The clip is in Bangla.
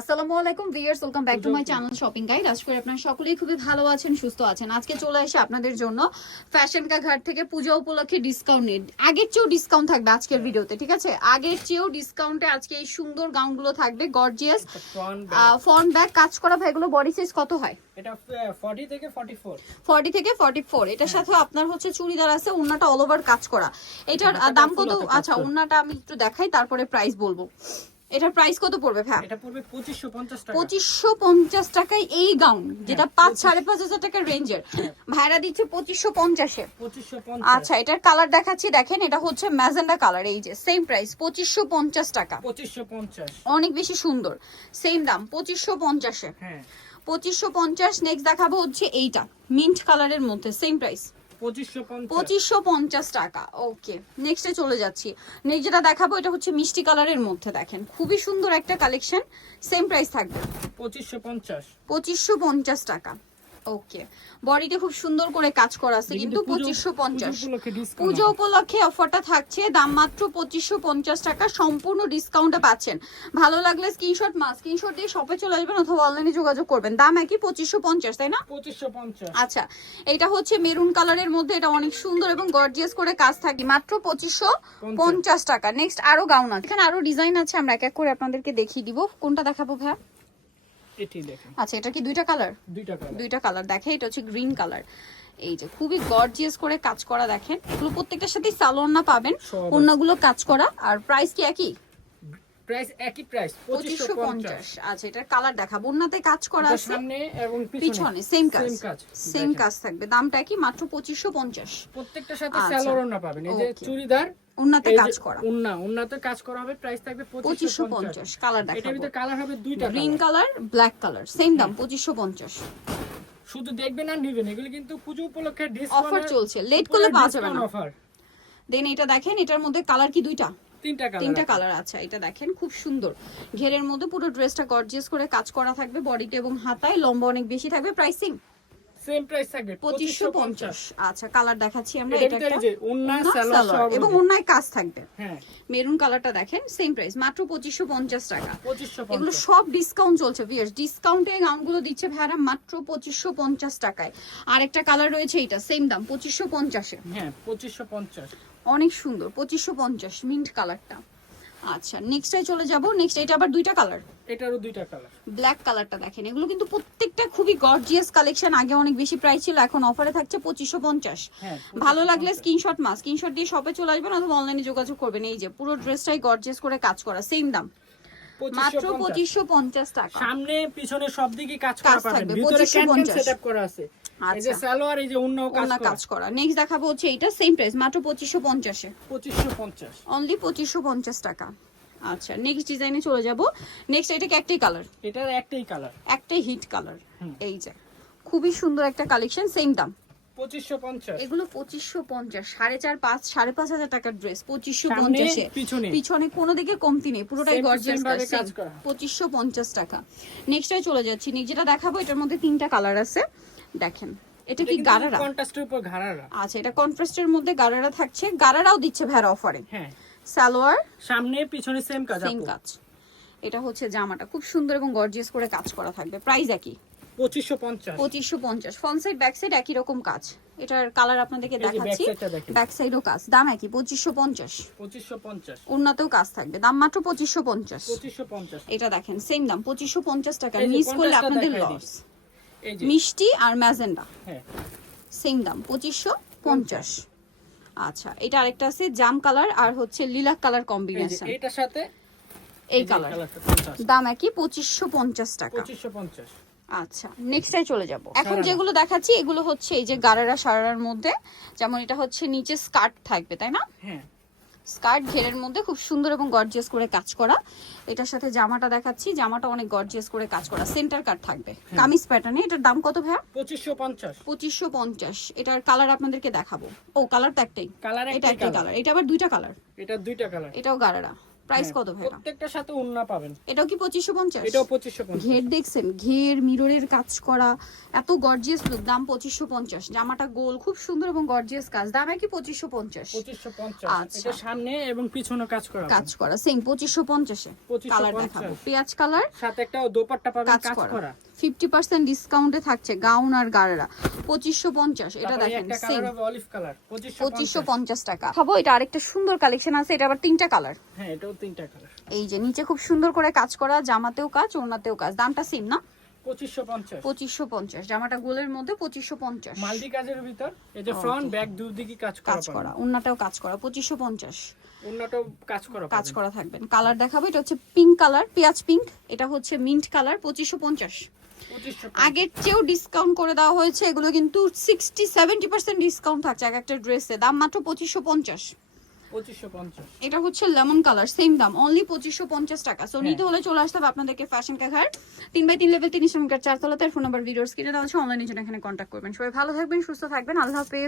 আসসালামু আলাইকুম viewers welcome back to my channel shopping guide আজকে করে আপনারা সকলেই খুবই ভালো আছেন সুস্থ আছেন। আজকে চলে এসে আপনাদের জন্য ফ্যাশন কা ঘাট থেকে পূজা উপলক্ষে ডিসকাউন্ট নেই আগের চেয়েও ডিসকাউন্ট থাকবে আজকের ভিডিওতে ঠিক আছে? আগের চেয়েও ডিসকাউন্টে আজকে এই সুন্দর গাউনগুলো থাকবে গর্জিয়াস ফ্রন্ট ব্যাক কাজ করা ভাই এগুলো বডি সাইজ কত হয়? এটা 40 থেকে 44 ফর্টি থেকে ফর্টি ফোর এটার সাথে আপনার হচ্ছে চুড়িদার আছে উন্নাটা অল ওভার কাজ করা। এটার দাম কত? আচ্ছা। উন্নাটা আমি একটু দেখাই তারপরে প্রাইস বলব। এটার প্রাইস কত পড়বে ভাই এটা পড়বে 2550 টাকা। পঁচিশশো পঞ্চাশ টাকায় এই গাউন যেটা পাঁচ সাড়ে পাঁচ হাজার টাকার রেঞ্জের ভাইরা দিচ্ছে পঁচিশশো পঞ্চাশে। 2550 আচ্ছা এটার কালার দেখাচ্ছি দেখেন এটা হচ্ছে ম্যাজেন্ডা কালার এই যে সেম প্রাইস পঁচিশশো পঞ্চাশ টাকা। 2550 অনেক বেশি সুন্দর সেম দাম পঁচিশশো পঞ্চাশে। হ্যাঁ। পঁচিশশো পঞ্চাশ নেক্সট দেখাবো হচ্ছে এইটা মিন্ট কালারের মধ্যে সেম প্রাইস 2550 পঁচিশশো পঞ্চাশ। টাকা। ওকে নেক্সটে চলে যাচ্ছি। নেক্সট যেটা দেখাবো এটা হচ্ছে মিষ্টি কালারের মধ্যে দেখেন। খুবই সুন্দর একটা কালেকশন সেম প্রাইস থাকবে। 2550 পঁচিশশো পঞ্চাশ টাকা। ওকে বডিতে খুব সুন্দর করে কাজ করা আছে কিন্তু পঁচিশশো পঞ্চাশ। পুজো উপলক্ষে অফারটা থাকছে দাম মাত্র পঁচিশশো পঞ্চাশ টাকা সম্পূর্ণ ডিসকাউন্টে পাচ্ছেন। ভালো লাগলে স্ক্রিনশট মা স্ক্রিনশট দিয়ে শপে চলে আসবেন অথবা অনলাইনে যোগাযোগ করবেন। দাম একই পঁচিশশো পঞ্চাশ তাই না? 2550 আচ্ছা এটা হচ্ছে মেরুন কালারের মধ্যে এটা অনেক সুন্দর এবং গর্জিয়াস করে কাজ থাকে। মাত্র পঁচিশশো পঞ্চাশ টাকা। নেক্সট আরও গাউন আছে। এখানে আরও ডিজাইন আছে আমরা এক এক করে আপনাদেরকে দেখিয়ে দিব। কোনটা দেখাবো ভাইয়া? এটি দেখেন। আচ্ছা এটা কি দুইটা কালার দুইটা কালার দুইটা কালার দেখে এটা হচ্ছে গ্রিন কালার এই যে খুবই গর্জিয়াস করে কাজ করা দেখেন। এগুলো প্রত্যেকটার সাথেই সালোয়ার পাবেন। সব অন্যগুলো কাজ করা। আর প্রাইস কি একই? প্রাইস একই প্রাইস পঁচিশশো 2550 পঞ্চাশ। আচ্ছা এটার কালার দেখাবো। অন্যতে কাজ করা আছে। সামনে এবং পিছনে। সেম কাজ। সেম কাজ থাকবে। দামটা কি মাত্র পঁচিশশো পঞ্চাশ। প্রত্যেকটার সাথে আচ্ছা। স্যালোরও পাবেন। এই যে চুড়িদার অন্যতে কাজ করা। উন্না উন্নাতে কাজ করা হবে প্রাইস থাকবে পঁচিশশো 2550 পঞ্চাশ। কালার এটার ভিতরে কালার হবে দুইটা green colour black colour same দাম পঁচিশশো পঞ্চাশ। শুধু দেখবেন আর নিবেন এগুলো কিন্তু পুজো উপলক্ষে অফার চলছে। লেট করলে পাওয়া যাবে না। অফার দেন এটা দেখেন এটার মধ্যে কালার কি দুইটা? তিনটা কালার আছে। এটা দেখেন খুব সুন্দর। ঘেরের মধ্যে পুরো ড্রেসটা গর্জিয়াস করে কাজ করা থাকবে বডিতে এবং হাতায় লম্বা অনেক বেশি থাকবে প্রাইসিং সেম প্রাইস থাকবে পঁচিশশো পঞ্চাশ। আচ্ছা কালার দেখাচ্ছি আমরা এটা একটা যে ওন্না ওন্না, সালোয়ার সালোয়ার এবং হবে। কাজ থাকবে। হ্যাঁ। মেরুন কালারটা দেখেন সেম প্রাইস মাত্র পঁচিশশো পঞ্চাশ টাকা। পঁচিশশো এগুলো সব ডিসকাউন্ট চলছে ভিয়ার্স ডিসকাউন্টে গাউনগুলো দিচ্ছে ভাড়া মাত্র পঁচিশশো পঞ্চাশ টাকায়। আরেকটা কালার রয়েছে এটা সেম দাম হ্যাঁ অনেক সুন্দর পঁচিশশো পঞ্চাশ মিন্ট কালারটা আচ্ছা নেক্সটে চলে যাব নেক্সট এটা আবার দুইটা কালার এটারও দুইটা কালার ব্ল্যাক কালারটা দেখেন এগুলো কিন্তু প্রত্যেকটা খুবই গর্জিয়াস কালেকশন আগে অনেক বেশি প্রাইস ছিল এখন অফারে থাকছে পঁচিশশো পঞ্চাশ। হ্যাঁ ভালো লাগলে স্ক্রিনশট মা স্ক্রিনশট দিয়ে শপে চলে আসবেন অথবা অনলাইনে যোগাযোগ করবেন এই যে পুরো ড্রেসটাই গর্জিয়াস করে কাজ করা সেম দাম। মাত্র পঁচিশশো পঞ্চাশ টাকা। সামনে পিছনে সব দিকে কাজ করা পাবেন থাকবে, ভিতরে 2550 ক্যান ক্যান সেটআপ করা আছে। এই যে আচ্ছা। সালোয়ার এই যে অন্যও কাজ করা। কাজ করা। নেক্সট দেখাবো হচ্ছে এইটা সেম প্রাইস মাত্র অনলি টাকা। আচ্ছা নেক্সট ডিজাইনে চলে যাব। নেক্সট এটা কি একটাই কালার এটার একটাই কালার একটাই হিট কালার এই যে খুবই সুন্দর একটা কালেকশন সেম দাম। পঁচিশশো পঞ্চাশ। এগুলো পঁচিশশো পঞ্চাশ সাড়ে চার পাঁচ সাড়ে পাঁচ হাজার টাকার ড্রেস পঁচিশশো পঞ্চাশে। পিছনে। পিছনে কোনো দিকে কমতি নেই পুরোটাই। পঁচিশশো পঞ্চাশ টাকা। নেক্সটে চলে যাচ্ছি। যেটা দেখাবো এটার মধ্যে তিনটা কালার আছে। দেখেন। এটা কি গারারা? কন্ট্রাস্টের উপর ঘাড়ারা আচ্ছা এটা কন্ট্রাস্টের মধ্যে গারারা থাকছে। গারারাও দিচ্ছে ভ্যারা অফারে হ্যাঁ। সালোয়ার? সামনে পিছনে সেম কাজ সেম কাজ। এটা হচ্ছে জামাটা। খুব সুন্দর এবং গর্জিয়াস করে কাজ করা থাকবে। প্রাইস একই। পঁচিশশো পঞ্চাশ। পঁচিশশো পঞ্চাশ। ফ্রন্ট সাইড ব্যাক সাইড একই রকম কাজ। এটার কালার আপনাদেরকে দেখাচ্ছি। ব্যাক সাইডও কাজ। দাম একই পঁচিশশো পঞ্চাশ। পঁচিশশো পঞ্চাশ। উন্নতেও কাজ থাকবে। দাম মাত্র পঁচিশশো পঞ্চাশ। পঁচিশশো পঞ্চাশ। এটা দেখেন সেম দাম। পঁচিশশো পঞ্চাশ টাকা। মিস করলে আপনাদের লস মিষ্টি আর ম্যাজেন্ডা। হ্যাঁ। সেম দাম পঁচিশশো পঞ্চাশ। আচ্ছা এটা আরেকটা আছে জাম কালার আর হচ্ছে লিলাক কালার কম্বিনেশন। এইটার সাথে? এই কালার। দাম একই পঁচিশশো পঞ্চাশ টাকা। পঁচিশশো পঞ্চাশ। আচ্ছা নেক্সটে চলে যাব। এখন যেগুলো দেখাচ্ছি এগুলো হচ্ছে এই যে গারারা সারারার মধ্যে। যেমন এটা হচ্ছে নিচে স্কার্ট থাকবে তাই না? হ্যাঁ। স্কার্ট ঘেরের মধ্যে খুব সুন্দর এবং গর্জিয়াস করে কাজ করা। এটার সাথে জামাটা দেখাচ্ছি। জামাটা অনেক গর্জিয়াস করে কাজ করা। সেন্টার কাট থাকবে। কামিজ প্যাটার্নে এটার দাম কত ভাইয়া? পঁচিশশো পঞ্চাশ। পঁচিশশো পঞ্চাশ। এটার কালার আপনাদেরকে দেখাবো। ও কালার তো একটাই। কালার এটা একটাই কালার এটা আবার দুইটা কালার এটা দুইটা কালার এটাও গারারা। প্রাইস হ্যাঁ, কত ভাই প্রত্যেকটার সাথে ওন্না পাবেন। এটাও কি পঁচিশশো পঞ্চাশ? এটাও পঁচিশশো পঞ্চাশ। ঘের দেখছেন ঘের মিররের কাজ করা এত গর্জিয়াস লুক দাম পঁচিশশো পঞ্চাশ। জামাটা গোল খুব সুন্দর এবং গর্জিয়াস কাজ। দাম কি পঁচিশশো পঞ্চাশ। পঁচিশশো পঞ্চাশ। আচ্ছা। এটা সামনে এবং পিছনে কাজ করা কাজ করা সেম পঁচিশশো পঞ্চাশে। কালার দেখাবো। পেঁয়াজ কালার সাথে একটা দোপাট্টা পাবেন কাজ করা। ফিফটি পার্সেন্ট ডিসকাউন্টে থাকছে গাউন আর গাড়েরা। পঁচিশশো পঞ্চাশ এটা দেখেন সেম পঁচিশশো পঞ্চাশ। টাকা। খাব এটা আরেকটা সুন্দর কালেকশন আছে এটা আবার তিনটা কালার হ্যাঁ এটাও তিনটা কালার এই যে নিচে খুব সুন্দর করে কাজ করা জামাতেও কাজ ওড়নাতেও কাজ। দামটা সেম না? পঁচিশশো পঞ্চাশ। জামাটা গোলের মধ্যে পঁচিশশো পঞ্চাশ। মাল্টি কাজের ভিতর এই যে ফ্রন্ট ব্যাক দুদিকে কাজ কাজ করা কাজ করা পঁচিশশো পঞ্চাশ। কাজ করা কাজ করা থাকবেন। কালার দেখাবো এটা হচ্ছে পিঙ্ক কালার পেঁয়াজ পিঙ্ক এটা হচ্ছে মিন্ট কালার পঁচিশশো পঞ্চাশ। আগের চেয়েও ডিসকাউন্ট করে দেওয়া হয়েছে এগুলো কিন্তু সিক্সটি সেভেন্টি পার্সেন্ট ডিসকাউন্ট থাকছে এক একটা ড্রেসে দাম মাত্র পঁচিশশো পঞ্চাশ। এটা হচ্ছে লেমন কালার সেম দাম অনলি পঁচিশশো পঞ্চাশ টাকা। সো হ্যাঁ। নিতে হলে চলে আসতে হবে আপনাদেরকে ফ্যাশন কাঘার তিন বাই তিন লেভেল তিন শ্রমিকার চারতলাতে। ফোন নাম্বার ভিডিওস কিনে দেওয়া হচ্ছে অনলাইনে জন্য এখানে কন্ট্যাক্ট করবেন। সবাই ভালো থাকবেন সুস্থ থাকবেন আল্লাহ হাফেজ।